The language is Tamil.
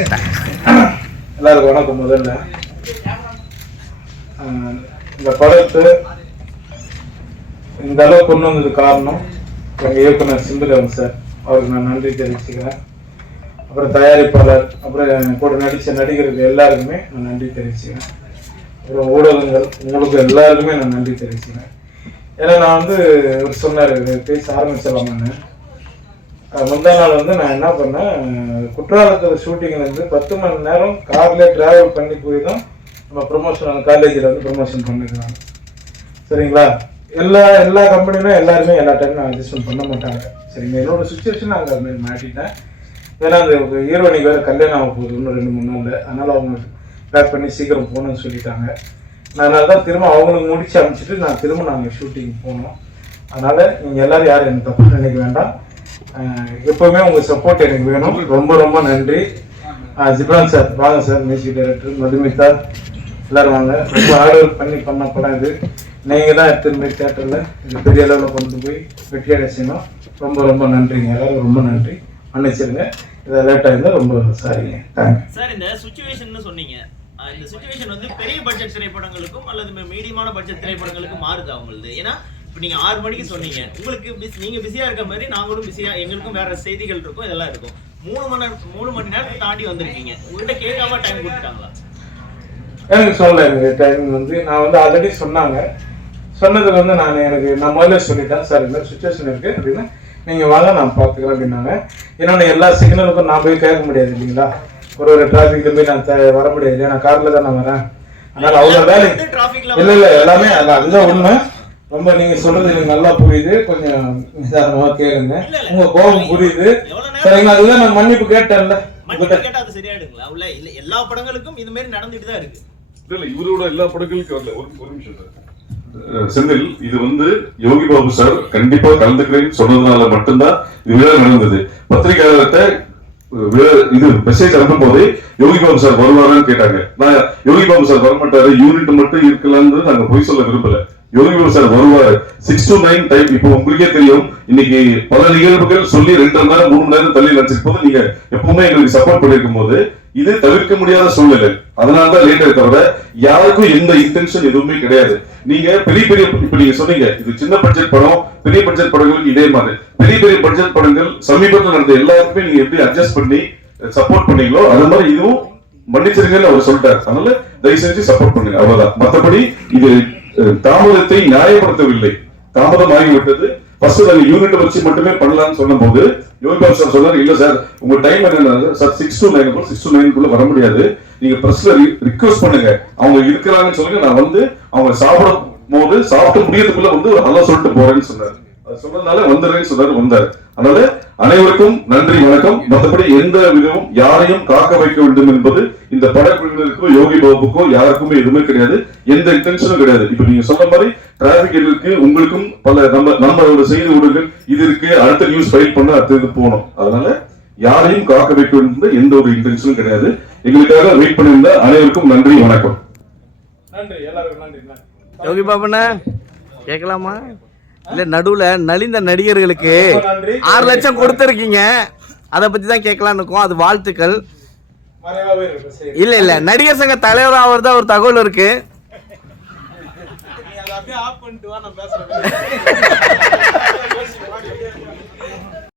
எல்லாருக்கும் வணக்கம் முதல்ல. இந்த படத்தை இந்த அளவுக்கு கொண்டு வந்தது காரணம் எங்கள் இயக்குனர் சிம்பிளவன் சார். அவருக்கு நான் நன்றி தெரிவிச்சுக்கிறேன். அப்புறம் தயாரிப்பாளர் அப்புறம் கூட நடித்த நடிகர்கள் எல்லாருக்குமே நான் நன்றி தெரிவிச்சுக்கிறேன். அப்புறம் ஊடகங்கள் உங்களுக்கு எல்லாருக்குமே நான் நன்றி தெரிவிச்சுக்கிறேன். ஏன்னா நான் வந்து இவர் சொன்னார் பேச ஆரம்பிச்சிடலாமான்னு நான் முந்தா நாள் வந்து நான் என்ன பண்ணேன் குற்றாலத்தில் ஷூட்டிங்ல இருந்து பத்து மணி நேரம் கார்லேயே ட்ராவல் பண்ணி போய் தான் நம்ம ப்ரொமோஷன் அந்த காலேஜில் வந்து ப்ரொமோஷன் பண்ணிருக்காங்க. சரிங்களா? எல்லா எல்லா கம்பெனிலும் எல்லாருமே எல்லா டைமும் அட்ஜஸ்ட்மெண்ட் பண்ண மாட்டாங்க. சரிங்க என்னோட சுச்சுவேஷன் அங்கே அது மாதிரி மாட்டிட்டேன். ஏன்னா அந்த ஹீரோனிக்கு வேறு கல்யாணம் ஆக போகுது இன்னும் ரெண்டு மூணு நாளில். அதனால் அவங்க பேக் பண்ணி சீக்கிரம் போகணும்னு சொல்லிட்டாங்க. நான் அதனால தான் திரும்ப அவங்களுக்கு முடிச்சு அனுப்பிச்சிட்டு நான் திரும்ப நாங்கள் ஷூட்டிங் போனோம். அதனால் நீங்கள் எல்லோரும் யாரும் எனக்கு தப்பாக நினைக்க வேண்டாம். எப்பவுமே உங்கள் சப்போர்ட் எனக்கு வேணும். ரொம்ப ரொம்ப நன்றி. ஜிப்ரான் சார் வாங்க சார் மியூசிக் டைரக்டர் மதுமிதா. எல்லாரும் வாங்க. ரொம்ப ஹார்ட் ஒர்க் பண்ணி பண்ண படம் இது நீங்கள் தான் எடுத்துன்னு போய் தேட்டரில் இது பெரிய அளவில் கொண்டு போய் வெற்றியடை செய்யணும். ரொம்ப ரொம்ப நன்றிங்க. எல்லாரும் ரொம்ப நன்றி. மன்னிச்சிருங்க இதை லேட்டாக இருந்தால் ரொம்ப சாரிங்க தேங்க்யூ சார் இந்த சுச்சுவேஷன் சொன்னீங்க. இந்த சுச்சுவேஷன் வந்து பெரிய பட்ஜெட் திரைப்படங்களுக்கும் அல்லது மீடியமான பட்ஜெட் திரைப்படங்களுக்கும் மாறுது அவங்களுக்கு ஏன்னா இப்போ நீங்க ஆறு மணிக்கு சொன்னீங்க. உங்களுக்கு பிஸ் நீங்க பிஸியா இருக்க மாதிரி நாங்களும் பிஸியா எங்களுக்கும் வேற செய்திகள் இருக்கும் இதெல்லாம் இருக்கும். மூணு மணி நேரம் மூணு மணி நேரத்தை தாண்டி வந்திருக்கீங்க. உங்ககிட்ட கேட்காம டைம் கொடுத்துட்டாங்களா? எனக்கு சொல்லல எனக்கு டைமிங் வந்து நான் வந்து ஆல்ரெடி சொன்னாங்க. சொன்னதுக்கு வந்து நான் எனக்கு நான் முதல்ல சொல்லிட்டேன். சார் இந்த சுச்சுவேஷன் இருக்கு அப்படின்னா நீங்க வாங்க நான் பார்த்துக்கிறேன் அப்படின்னாங்க. இன்னொன்று எல்லா சிக்னலுக்கும் நான் போய் கேட்க முடியாது இல்லைங்களா? ஒரு ஒரு டிராஃபிக்ல போய் நான் வர முடியாது. இல்லையா நான் கார்ல தான் நான் வரேன். அதனால அவ்வளோ வேலை இல்ல இல்ல எல்லாமே அது- அதுதான் உண்மை. ரொம்ப நீங்க சொல்றது எனக்கு நல்லா புரியுது. கொஞ்சம் நிதானமா கேளுங்க. உங்க கோபம் புரியுது. சரிங்களா அதுதான் நான் மன்னிப்பு கேட்டேன்ல. அது சரியாயிடுங்களா? உள்ள இல்ல எல்லா படங்களுக்கும் இது மாதிரி நடந்துட்டு தான் இருக்கு. இல்ல இல்ல இவரோட எல்லா படங்களுக்கும் வரல. ஒரு ஒரு நிமிஷம் சார். அஹ் செந்தில் இது வந்து யோகி பாபு சார் கண்டிப்பா கலந்துக்கிறேன்னு சொன்னதுனால மட்டும்தான் இது விழா நடந்தது. பத்திரிகையாளர்கிட்ட இது மெசேஜ் அனுப்பும் போதே யோகி பாபு சார் வருவாரான்னு கேட்டாங்க. நான் யோகி பாபு சார் வரமாட்டாரு. யூனிட் மட்டும் இருக்கலாம்னு நாங்க பொய் சொல்ல விரும்பல. யோகி சார் வருவார். சிக்ஸ் டு நைன் டைம் இப்போ உங்களுக்கே தெரியும். இன்னைக்கு பல நிகழ்வுகள் சொல்லி ரெண்டு மணி நேரம் மூணு நேரம் தள்ளி நினைச்சிருக்கும் நீங்க எப்பவுமே எங்களுக்கு சப்போர்ட் பண்ணிருக்கும் போது இது தவிர்க்க முடியாத சூழ்நிலை. அதனாலதான் லேட் தவிர யாருக்கும் எந்த இன்டென்ஷன் எதுவுமே கிடையாது. நீங்க பெரிய பெரிய இப்ப நீங்க சொன்னீங்க இது சின்ன பட்ஜெட் படம் பெரிய பட்ஜெட் படங்களுக்கு இதே மாதிரி. பெரிய பெரிய பட்ஜெட் படங்கள் சமீபத்தில் நடந்த எல்லாருக்குமே நீங்க எப்படி அட்ஜஸ்ட் பண்ணி சப்போர்ட் பண்ணீங்களோ அது மாதிரி இதுவும் மன்னிச்சிருங்கன்னு அவர் சொல்லிட்டார். அதனால தயவு செஞ்சு சப்போர்ட் பண்ணுங்க. அவ்வளவுதான். மத்தபடி இது தாமதத்தை நியாயப்படுத்தவில்லை. தாமதம் ஆகிவிட்டது. ஃபர்ஸ்ட் நாங்க யூனிட் வச்சு மட்டுமே பண்ணலாம்னு சொன்னபோது யோகிபாபு சார் சொன்னார் இல்ல சார் உங்க டைம் என்ன sir six to nine six to நைனுக்குள்ள வர முடியாது. நீங்க பிரஸ்ல ரிக்வஸ்ட் பண்ணுங்க. அவங்க இருக்கிறாங்கன்னு சொல்லுங்க. நான் வந்து அவங்க சாப்பிடும் போது சாப்பிட்டு முடியறதுக்குள்ள வந்து நல்லா சொல்லிட்டு போறேன்னு சொன்னார். அது சொன்னதுனால வந்துடுறேன்னு சொன்னார் வந்தாரு. அதனால அனைவருக்கும் நன்றி வணக்கம். மற்றபடி எந்த விதமும் யாரையும் காக்க வைக்க வேண்டும் என்பது இந்த படக்குழுவினருக்கோ யோகி பாபுக்கோ யாருக்குமே எதுவுமே கிடையாது. எந்த இன்டென்ஷனும் கிடையாது. இப்ப நீங்க சொன்ன மாதிரி டிராபிக் இருக்கு உங்களுக்கும் பல நம்ம நம்மளோட செய்தி ஊடகங்கள் இது இருக்கு அடுத்த நியூஸ் ஃபைல் பண்ண அடுத்த இது போகணும். அதனால யாரையும் காக்க வைக்க வேண்டும் என்ற எந்த ஒரு இன்டென்ஷனும் கிடையாது. எங்களுக்காக வெயிட் பண்ணியிருந்த அனைவருக்கும் நன்றி வணக்கம். நன்றி. எல்லாருக்கும் நன்றி. நன்றி. யோகி பாபண்ணா கேட்கலாமா? இல்ல நடுவுல நலிந்த நடிகர்களுக்கு ஆறு லட்சம் கொடுத்துருக்கீங்க. அதை பத்தி தான் கேட்கலான்னு இருக்கோம். அது வாழ்த்துக்கள். இல்ல இல்ல. நடிகர் சங்க தலைவர் ஆகிறதா ஒரு தகவல் இருக்கு. அப்படியே ஆஃப் பண்ணிட்டு வா நான் பேசுறேன்.